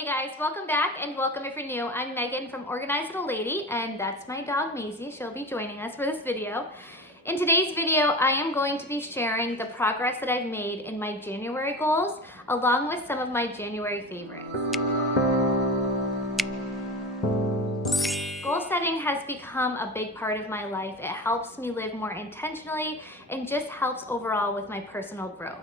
Hey guys, welcome back and welcome if you're new. I'm Megan from OrganizedLittleLady and that's my dog Maisie. She'll be joining us for this video. In today's video, I am going to be sharing the progress that I've made in my January goals along with some of my January favorites. Goal setting has become a big part of my life. It helps me live more intentionally and just helps overall with my personal growth.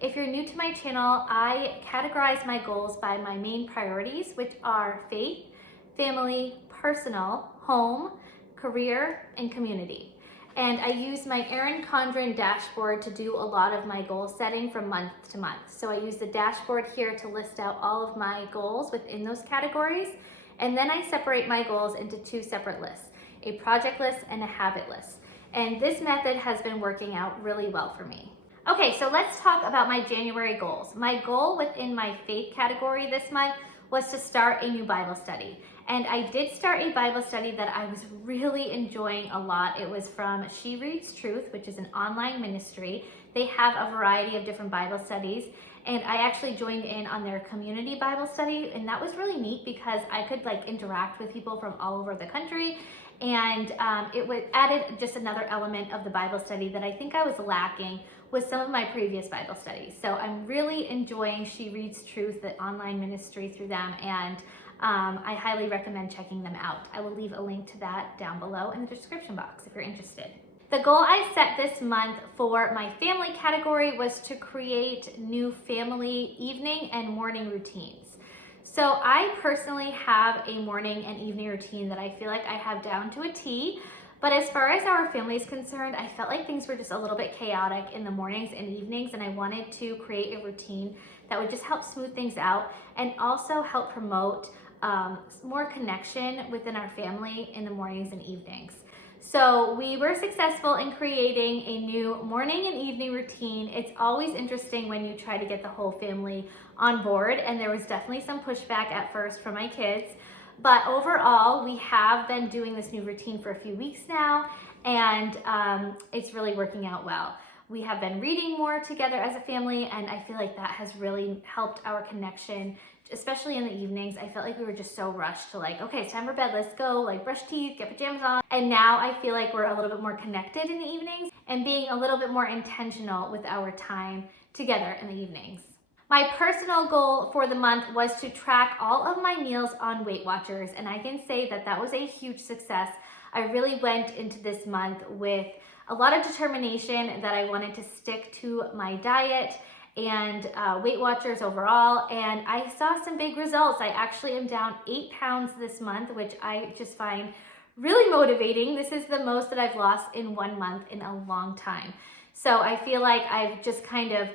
If you're new to my channel, I categorize my goals by my main priorities, which are faith, family, personal, home, career, and community. And I use my Erin Condren dashboard to do a lot of my goal setting from month to month. So I use the dashboard here to list out all of my goals within those categories. And then I separate my goals into two separate lists, a project list and a habit list. And this method has been working out really well for me. Okay, so let's talk about my January goals. My goal within my faith category this month was to start a new Bible study. And I did start a Bible study that I was really enjoying a lot. It was from She Reads Truth, which is an online ministry. They have a variety of different Bible studies. And I actually joined in on their community Bible study. And that was really neat because I could interact with people from all over the country. And it added just another element of the Bible study that I think I was lacking with some of my previous Bible studies. So I'm really enjoying She Reads Truth, the online ministry through them, and I highly recommend checking them out. I will leave a link to that down below in the description box if you're interested. The goal I set this month for my family category was to create new family evening and morning routines. So I personally have a morning and evening routine that I feel like I have down to a T. But as far as our family is concerned, I felt like things were just a little bit chaotic in the mornings and evenings, and I wanted to create a routine that would just help smooth things out and also help promote more connection within our family in the mornings and evenings. So we were successful in creating a new morning and evening routine. It's always interesting when you try to get the whole family on board, and there was definitely some pushback at first from my kids. But overall, we have been doing this new routine for a few weeks now, and it's really working out well. We have been reading more together as a family, and I feel like that has really helped our connection, especially in the evenings. I felt like we were just so rushed to okay, it's time for bed, let's go, brush teeth, get pajamas on. And now I feel like we're a little bit more connected in the evenings and being a little bit more intentional with our time together in the evenings. My personal goal for the month was to track all of my meals on Weight Watchers, and I can say that that was a huge success. I really went into this month with a lot of determination that I wanted to stick to my diet and Weight Watchers overall, and I saw some big results. I actually am down 8 pounds this month, which I just find really motivating. This is the most that I've lost in 1 month in a long time. So I feel like I've just kind of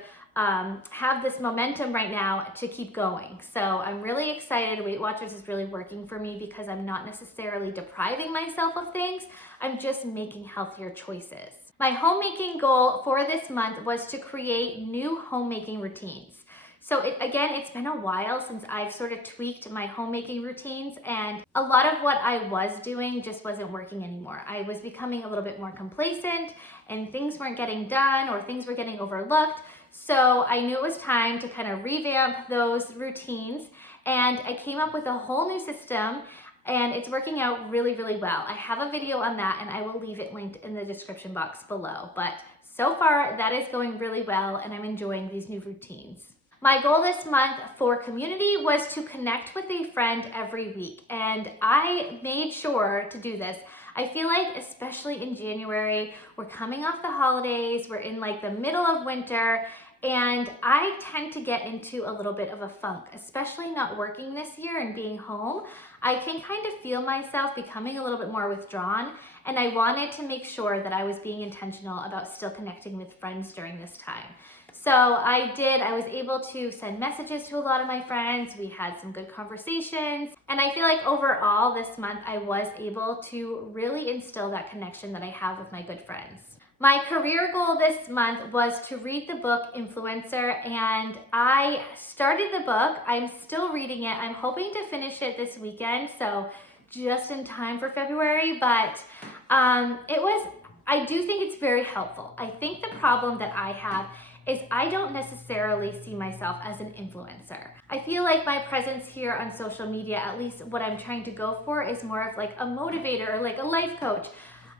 have this momentum right now to keep going. So I'm really excited. Weight Watchers is really working for me because I'm not necessarily depriving myself of things. I'm just making healthier choices. My homemaking goal for this month was to create new homemaking routines. So again, it's been a while since I've sort of tweaked my homemaking routines, and a lot of what I was doing just wasn't working anymore. I was becoming a little bit more complacent and things weren't getting done or things were getting overlooked. So I knew it was time to kind of revamp those routines, and I came up with a whole new system, and it's working out really, really well. I have a video on that, and I will leave it linked in the description box below. But so far, that is going really well, and I'm enjoying these new routines. My goal this month for community was to connect with a friend every week, and I made sure to do this. I feel like, especially in January, we're coming off the holidays, we're in the middle of winter, and I tend to get into a little bit of a funk, especially not working this year and being home. I can kind of feel myself becoming a little bit more withdrawn, and I wanted to make sure that I was being intentional about still connecting with friends during this time. So I was able to send messages to a lot of my friends. We had some good conversations. And I feel like overall this month I was able to really instill that connection that I have with my good friends. My career goal this month was to read the book Influencer, and I started the book. I'm still reading it. I'm hoping to finish it this weekend, so just in time for February, but I do think it's very helpful. I think the problem that I have is I don't necessarily see myself as an influencer. I feel like my presence here on social media, at least what I'm trying to go for, is more of like a motivator or like a life coach.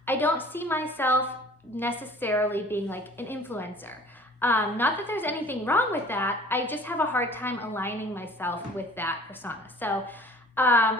I don't see myself necessarily being like an influencer. Not that there's anything wrong with that, I just have a hard time aligning myself with that persona. So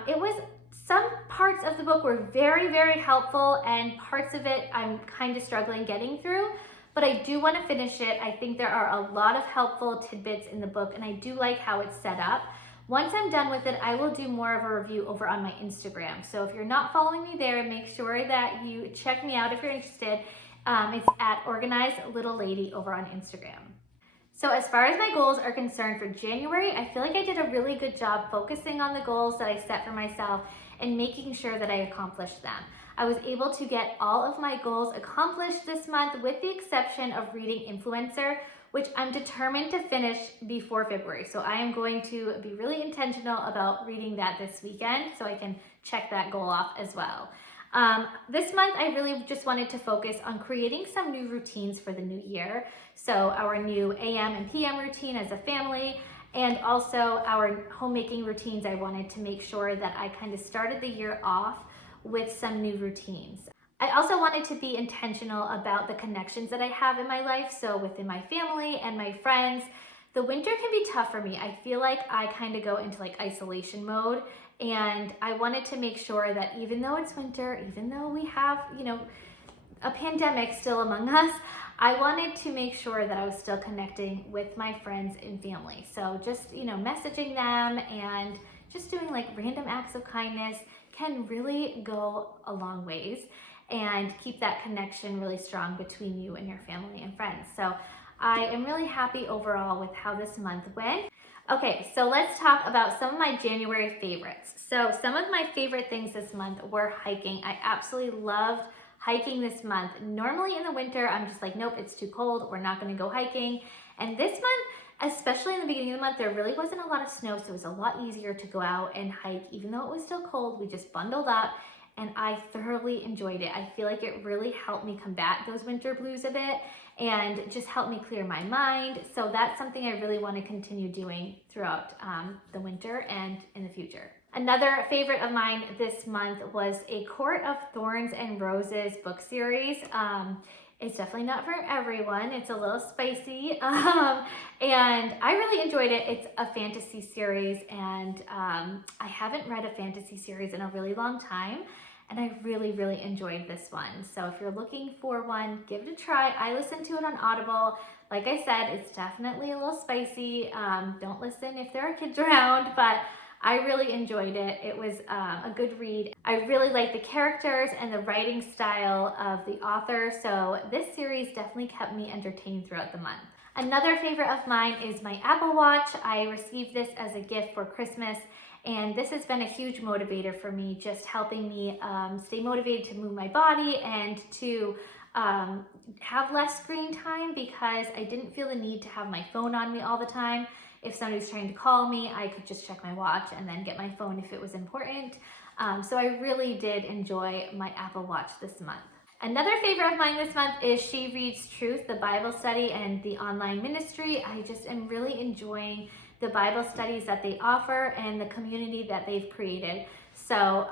it was, some parts of the book were very, very helpful, and parts of it I'm kind of struggling getting through, but I do want to finish it. I think there are a lot of helpful tidbits in the book, and I do like how it's set up. Once I'm done with it, I will do more of a review over on my Instagram. So if you're not following me there, make sure that you check me out if you're interested. It's at OrganizedLittleLady over on Instagram. So as far as my goals are concerned for January, I feel like I did a really good job focusing on the goals that I set for myself and making sure that I accomplished them. I was able to get all of my goals accomplished this month with the exception of reading Influencer, which I'm determined to finish before February. So I am going to be really intentional about reading that this weekend so I can check that goal off as well. This month, I really just wanted to focus on creating some new routines for the new year. So our new AM and PM routine as a family, and also our homemaking routines. I wanted to make sure that I kind of started the year off with some new routines. I also wanted to be intentional about the connections that I have in my life. So within my family and my friends, the winter can be tough for me. I feel like I kind of go into like isolation mode, and I wanted to make sure that even though it's winter, even though we have, a pandemic still among us, I wanted to make sure that I was still connecting with my friends and family. So just, messaging them and just doing like random acts of kindness can really go a long ways and keep that connection really strong between you and your family and friends. So I am really happy overall with how this month went. Okay, so let's talk about some of my January favorites. So some of my favorite things this month were hiking. I absolutely loved hiking this month. Normally in the winter, I'm just like, nope, it's too cold. We're not gonna go hiking. And this month, especially in the beginning of the month, there really wasn't a lot of snow, so it was a lot easier to go out and hike. Even though it was still cold, we just bundled up and I thoroughly enjoyed it. I feel like it really helped me combat those winter blues a bit and just helped me clear my mind. So that's something I really want to continue doing throughout the winter and in the future. Another favorite of mine this month was A Court of Thorns and Roses book series. It's definitely not for everyone. It's a little spicy, and I really enjoyed it. It's a fantasy series, and I haven't read a fantasy series in a really long time, and I really, really enjoyed this one. So if you're looking for one, give it a try. I listened to it on Audible. Like I said, it's definitely a little spicy. Don't listen if there are kids around, but I really enjoyed it. It was a good read. I really like the characters and the writing style of the author, so this series definitely kept me entertained throughout the month. Another favorite of mine is my Apple Watch. I received this as a gift for Christmas, and this has been a huge motivator for me, just helping me stay motivated to move my body and to have less screen time, because I didn't feel the need to have my phone on me all the time. If somebody's trying to call me, I could just check my watch and then get my phone if it was important. So I really did enjoy my Apple Watch this month. Another favorite of mine this month is She Reads Truth, the Bible study and the online ministry. I just am really enjoying the Bible studies that they offer and the community that they've created. So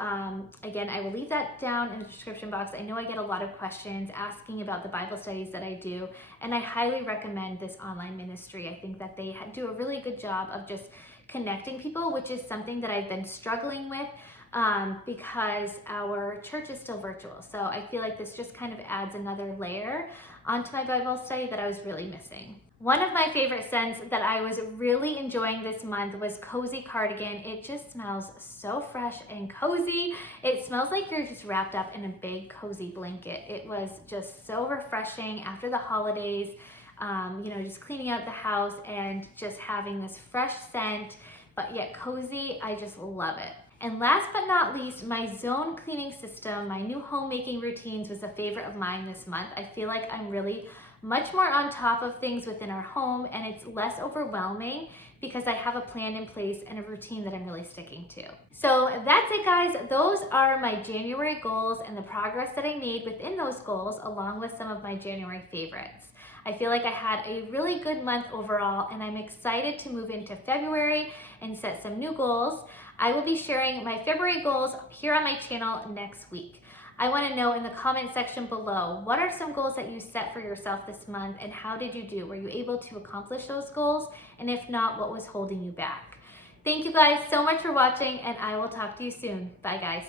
again, I will leave that down in the description box. I know I get a lot of questions asking about the Bible studies that I do, and I highly recommend this online ministry. I think that they do a really good job of just connecting people, which is something that I've been struggling with because our church is still virtual. So I feel like this just kind of adds another layer onto my Bible study that I was really missing. One of my favorite scents that I was really enjoying this month was Cozy Cardigan. It just smells so fresh and cozy. It smells like you're just wrapped up in a big cozy blanket. It was just so refreshing after the holidays, just cleaning out the house and just having this fresh scent, but yet cozy. I just love it. And last but not least, my zone cleaning system, my new homemaking routines, was a favorite of mine this month. I feel like I'm really much more on top of things within our home, and it's less overwhelming because I have a plan in place and a routine that I'm really sticking to. So that's it, guys. Those are my January goals and the progress that I made within those goals, along with some of my January favorites. I feel like I had a really good month overall, and I'm excited to move into February and set some new goals. I will be sharing my February goals here on my channel next week. I want to know in the comment section below, what are some goals that you set for yourself this month and how did you do? Were you able to accomplish those goals? And if not, what was holding you back? Thank you guys so much for watching, and I will talk to you soon. Bye guys.